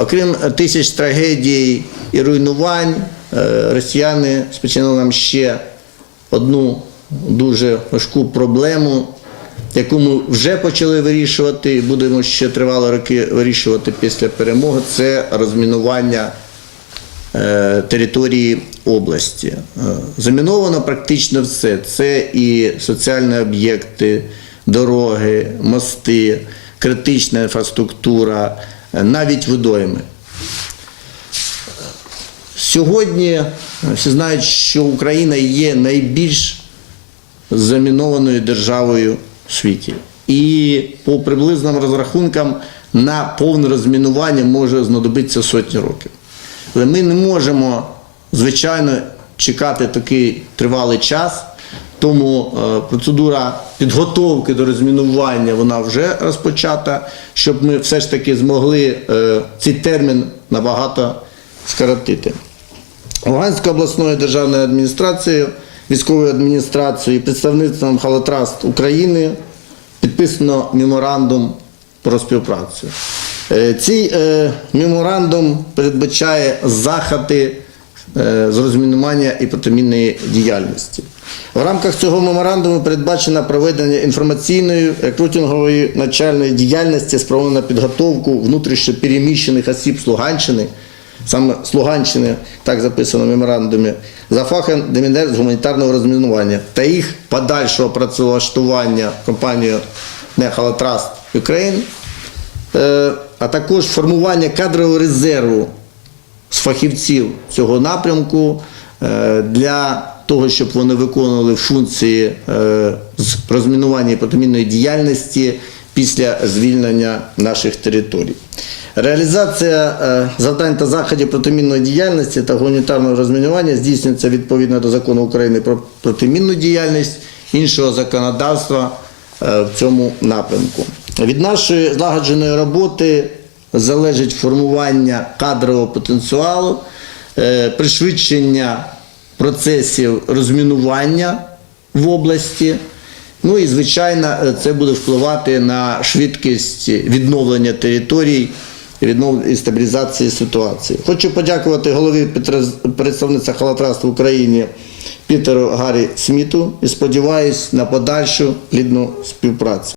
Окрім тисяч трагедій і руйнувань, е, росіяни спочинили нам ще одну дуже важку проблему, яку ми вже почали вирішувати і будемо ще тривало роки вирішувати після перемоги. Це розмінування е, території області. Е, Заміновано практично все. Це і соціальні об'єкти, дороги, мости, критична інфраструктура, навіть водойми. Сьогодні всі знають, що Україна є найбільш замінованою державою в світі. І по приблизним розрахункам на повне розмінування може знадобитися сотні років. Але ми не можемо, звичайно, чекати такий тривалий час. Тому е, процедура підготовки до розмінування вона вже розпочата, щоб ми все ж таки змогли е, цей термін набагато скоротити. Луганською обласною державною адміністрацією, військовою адміністрацією і представництвом Халатраст України підписано меморандум про співпрацю. Е, Цей меморандум передбачає заходи з розмінування і протимінної діяльності. В рамках цього меморандуму передбачено проведення інформаційної рекрутингової навчальної діяльності, спрямовано підготовку внутрішньо переміщених осіб з Луганщини, саме з Луганщини, так записано в меморандумі, за фахом демінер з гуманітарного розмінування та їх подальшого працевлаштування в компанію Нехалатраст Україн, е, а також формування кадрового резерву з фахівців цього напрямку е, для того, щоб вони виконували функції е, з розмінування протимінної діяльності після звільнення наших територій. Реалізація е, завдань та заходів протимінної діяльності та гуманітарного розмінування здійснюється відповідно до закону України про протимінну діяльність іншого законодавства в цьому напрямку. Від нашої злагодженої роботи залежить формування кадрового потенціалу, е, пришвидшення процесів розмінування в області. Ну і звичайно, це буде впливати на швидкість відновлення територій і стабілізації ситуації. Хочу подякувати голові Халатрасту в Україні Пітеру Гаррі Сміту і сподіваюся на подальшу плідну співпрацю.